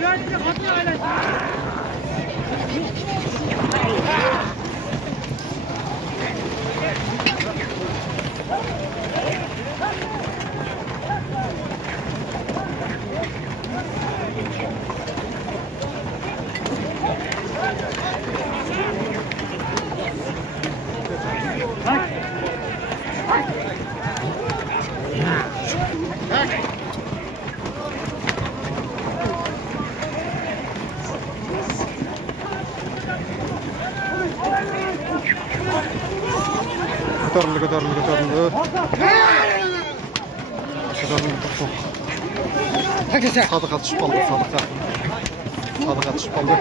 Ko'tarildi. Sadıqa tushib qoldi, Sadıqa tushib qoldi.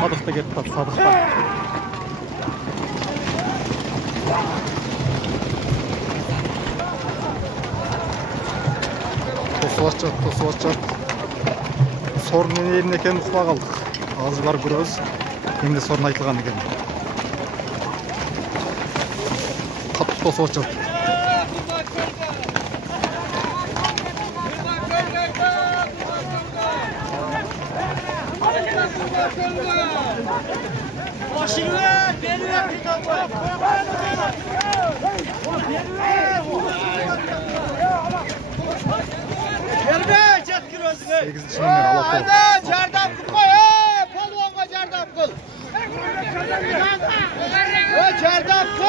Sadıqda ketdi, Sadıqda. To'sib. Sorun yerine ekan uqpa qaldiq. Hozirlar ko'ramiz. Endi sorun aytilgan ekan. Qattiq to'sib. Başını veriyor kitabı. Verme çetkir özünü. 8 numara Allah korusun. Hadi cerdam kıl koy. Polvonga cerdam kıl. Cerdam kıl.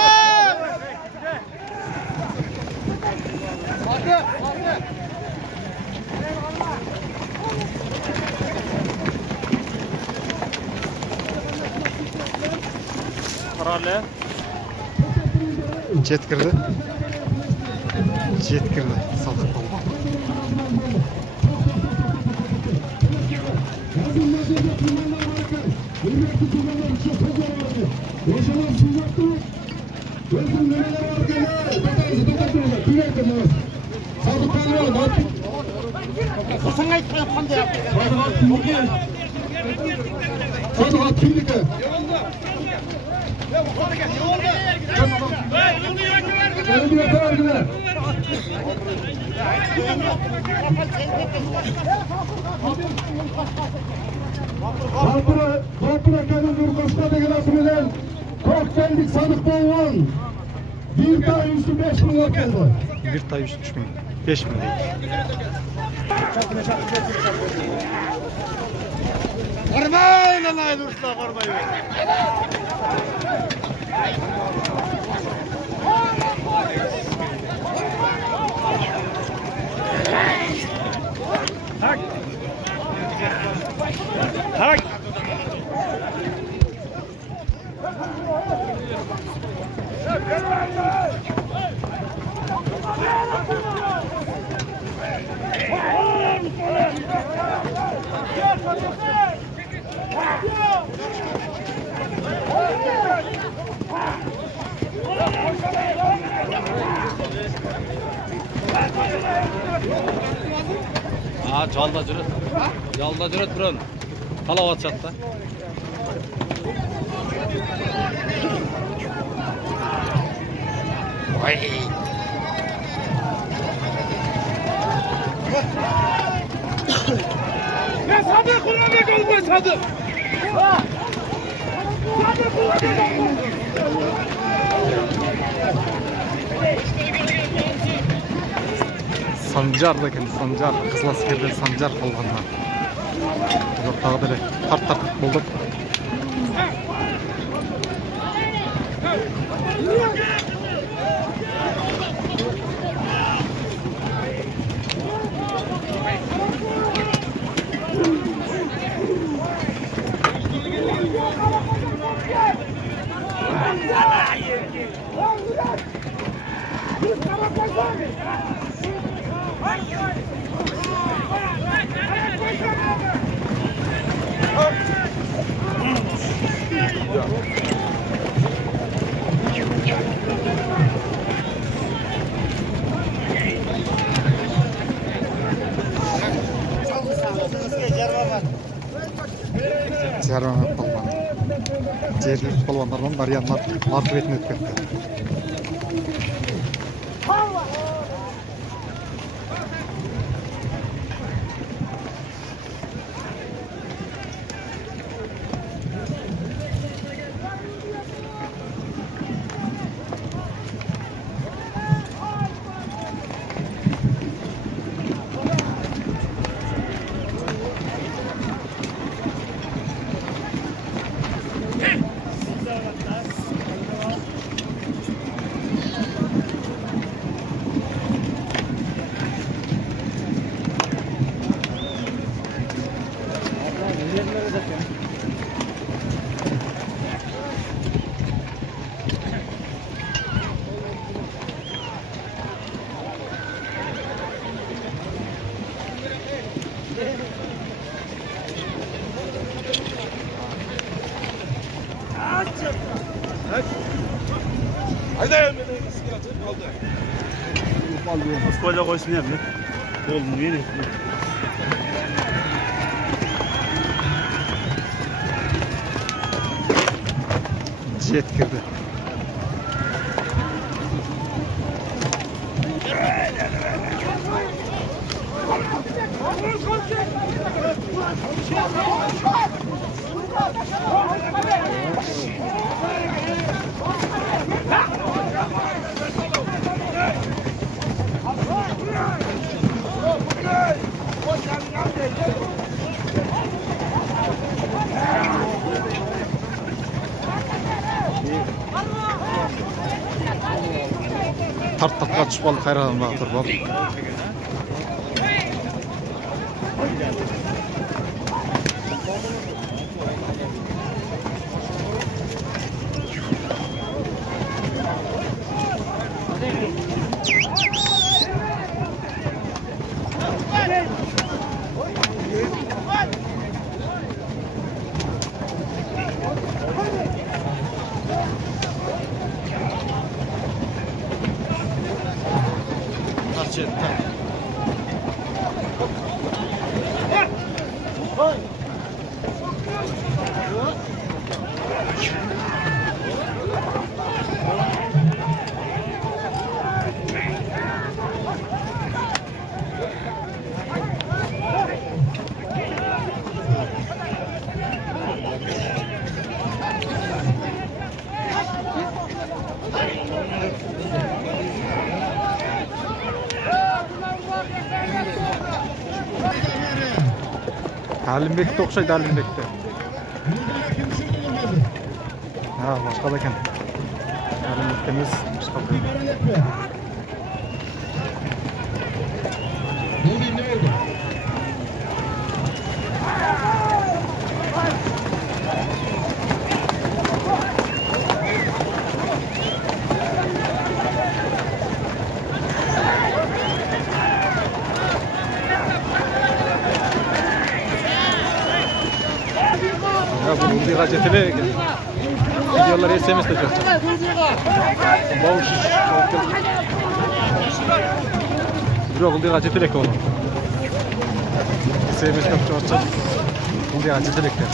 Hadi. Qarorli. Jet kirdi. Sadıq polvon. Sadık kimlikte? Batıra Kanundur Koşma degen asımıyla Korkkendik Sadık polvon. Bir tay üstü 5 bin lira geldi. Bir tay üstü 3 bin. 5 bin değil. Kormayın anayı duruşla kormayın. Tak. Yolda жүрөт турun. Талап атышат да. Ой. Ya Sadık kullanmak olmaz Sadık. Sadık kullanmak olmaz. Sancar da ekan, Sancar. Qizil askerdan Sanjar qolganlar. Yok tagı bile tart bulduk. Жергиликтүү балбандардан Дарыянын арты бетине өтүп кетти. Koyla koysun ya bir. Oğlum yeni. Jet girdi. Tartaqqa tushib qoldi, qayradan baqtir bor. Әлімбекті оқшайды, Әлімбекті. Başka da ekan. Әлімбектіміз başka da. Bundiga жетелек. Videolar SMS'de çıkacak. Boş. Bundiga жетелек oğlum. SMS'de çıkacak. Bundiga жетелекler.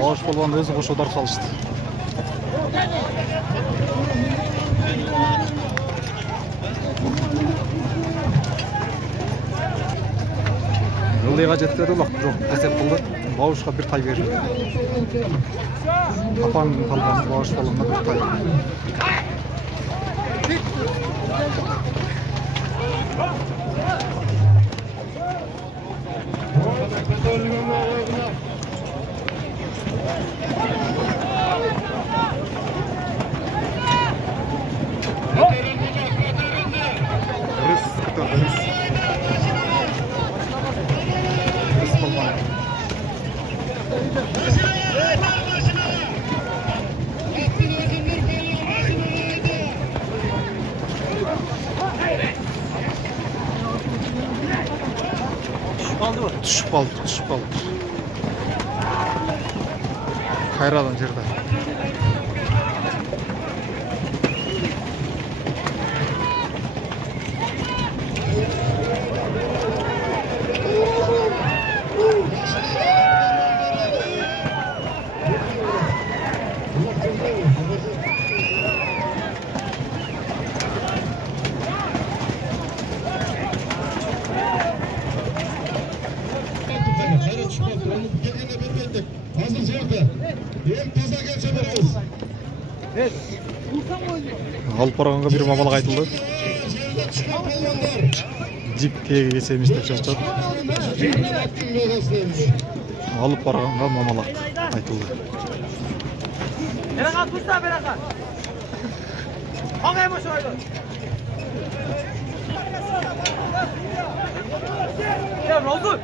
Boş bolğan özü boş odar salıştı. Ылдыйга жетпеді ұлақ жоқ, әсет қылды. Бауышқа бір тай берді. Апаңның қалған бауыш балығына бір тай. Düşüp kaldı. Hayradan жерде. Алып барғанға бір мамалық айтылды. Жіп тегі кесе емес деп жатады. Алып барғанға мамалық айтылды. Берақа туста берақа. Аңай ма шойды. Ya Rozun.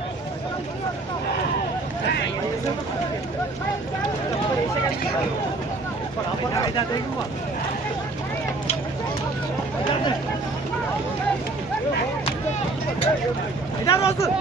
Eda Rozun.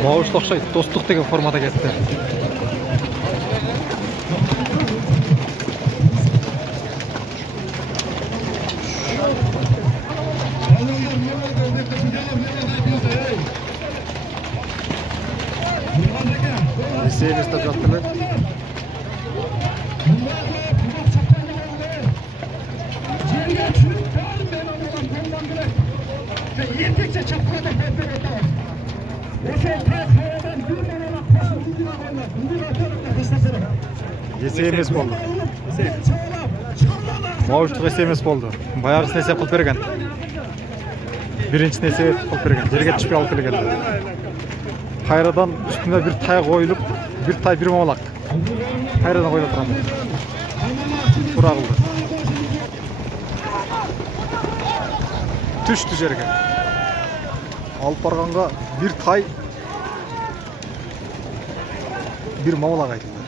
Мағышты ұқсайды, достық деген формада кетті. Есейін естіп жаттылы. Есе емес болды. Мағыштық есе емес болды. Баяғысын есе қылып берген. Біріншісін есе қылып берген. Жерге түшпей алып келген. Қайрадан үстіне бір тай қойылып, бір тай бір мамалақ. Қайрадан қойылып тұрған. Тұра қылды. Түшті жерге. Алып барғанға бір тай, bir mamalar айтылды.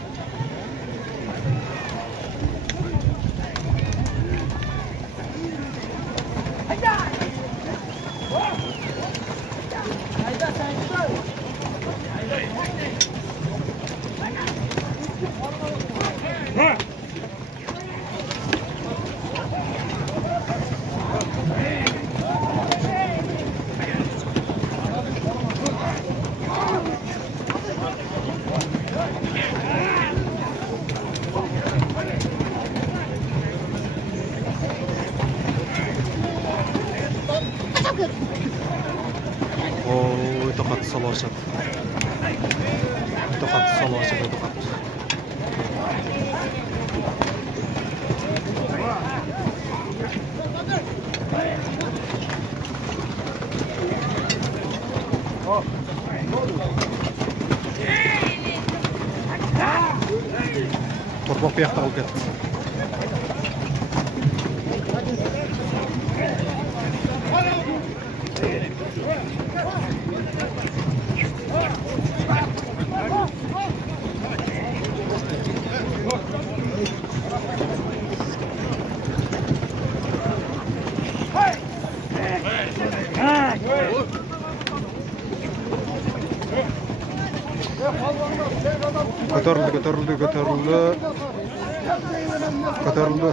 Өте қатты салу ашады. Өте қатты салу ашады, өте қатты. Торпақ бияқта қалып кетті. Көтерілді.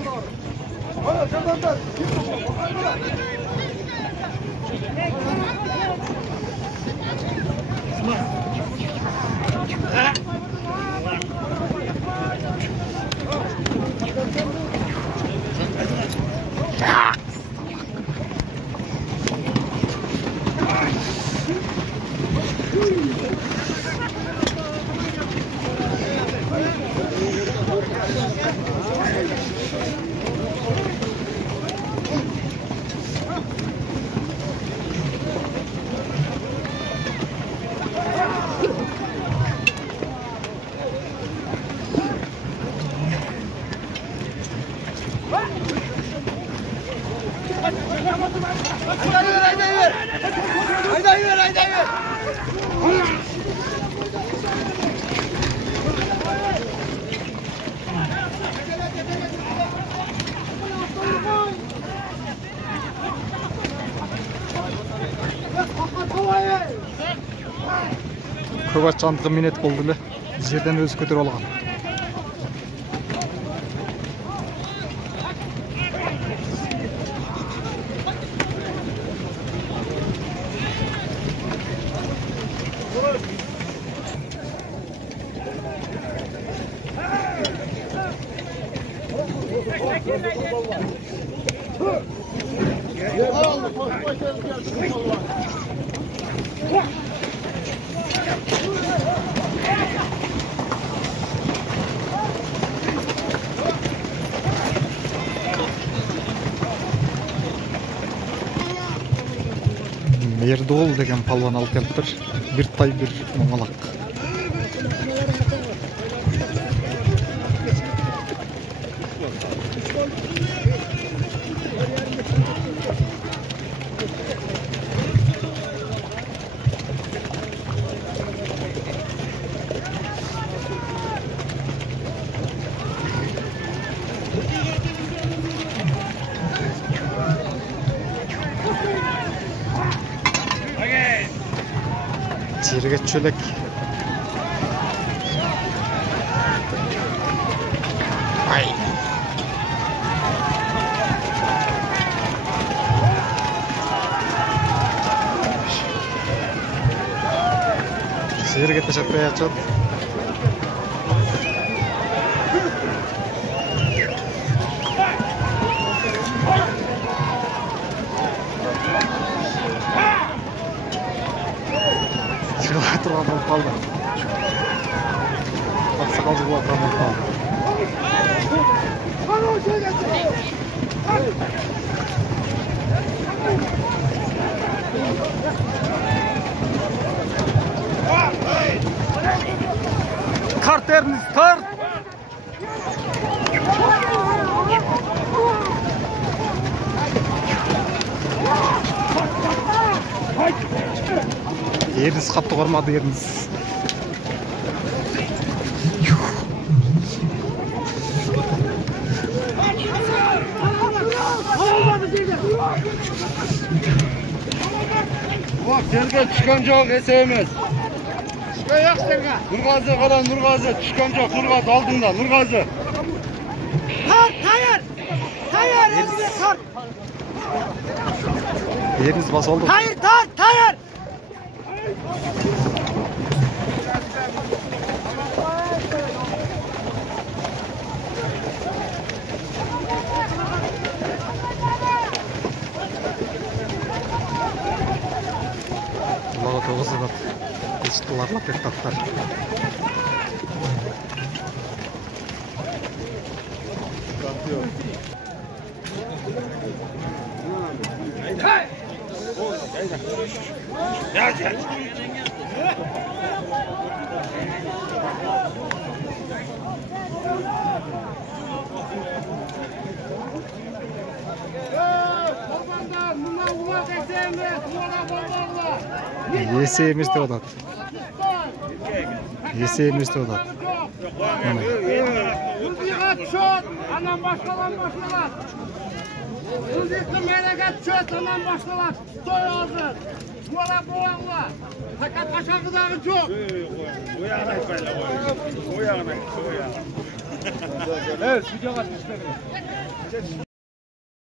Haydi ver. Көп ачандығы минет болды эле. Жерден өзі көтөрүп алган. Мердол деген палван алып келиптир. Бир тай бир момалак. Жерге çölek. Ay. Жерге ташатпай ачат. Turgan болып қалды. Ақсақал жығылып тұрған болып қалды. Карт Эрнест, карт! Ерніс қапты қормады, Ерніс. Жерге түшкен жоқ, есе емес. Түшкен жоқ жерге. Нұрғазы қара, Нұрғазы. Түшкен жоқ, Нұрғазы алдыңда, Нұрғазы. Tayar! Tayar! Tayar! Ерніс бас oldu. Tayar! Бұлаға 9 жыл ешқыларлап ектақтар. Есе емес деп атады. Есе емес деп атады. Süzüğe çöt, anam başkalan başkalar. Süzüğü meleket çöt, anam başkalar. Soy hazır. Suala boğanla. Fakat aşağıdağı çok. O yağına. Evet, videoya